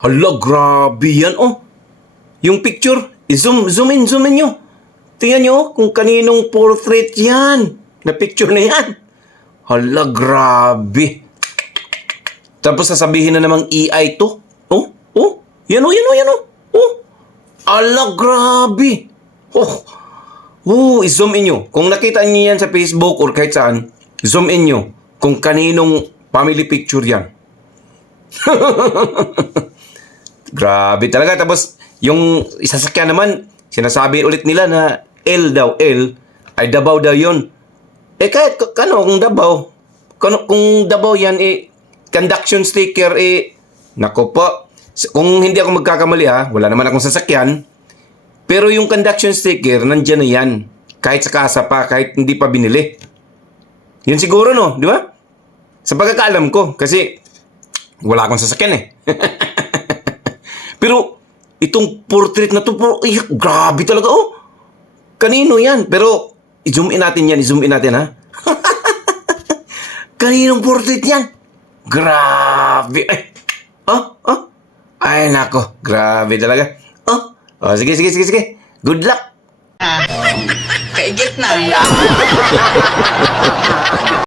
Hala, grabe yan, oh. Yung picture, i-zoom, zoom in, zoom in nyo. Tingnan nyo kung kaninong portrait yan. Na picture na yan. Hala, grabe. Tapos sasabihin na namang AI to. Oh, oh, yan oh, yan oh, yan oh. Oh, ala, grabe. Oh, oh, i-zoom in nyo. Kung nakita niyo yan sa Facebook or kahit saan, zoom in nyo kung kaninong family picture yan. Grabe talaga. Tapos, yung isasakyan naman, sinasabi ulit nila na L daw, L, ay Dabaw daw yun. Eh kahit kano, kung Dabaw, kano, kung Dabaw yan, eh, conduction sticker, eh, nako po, kung hindi ako magkakamali ha, wala naman akong sasakyan, pero yung conduction sticker, nandyan na yan. Kahit sa kasa pa, kahit hindi pa binili. Yun siguro no, di ba? Sa pagkakaalam ko, kasi wala akong sasakyan eh. Pero itong portrait na to, po, ay, grabe talaga oh. Kanino yan? Pero i-zoom in natin yan, i-zoom in natin ha. Kaninong portrait yan? Grabe. Ay, oh, oh. Ay, nako. Grabe talaga. Oh, oh sige, sige, sige, sige. Good luck. Kaigit na.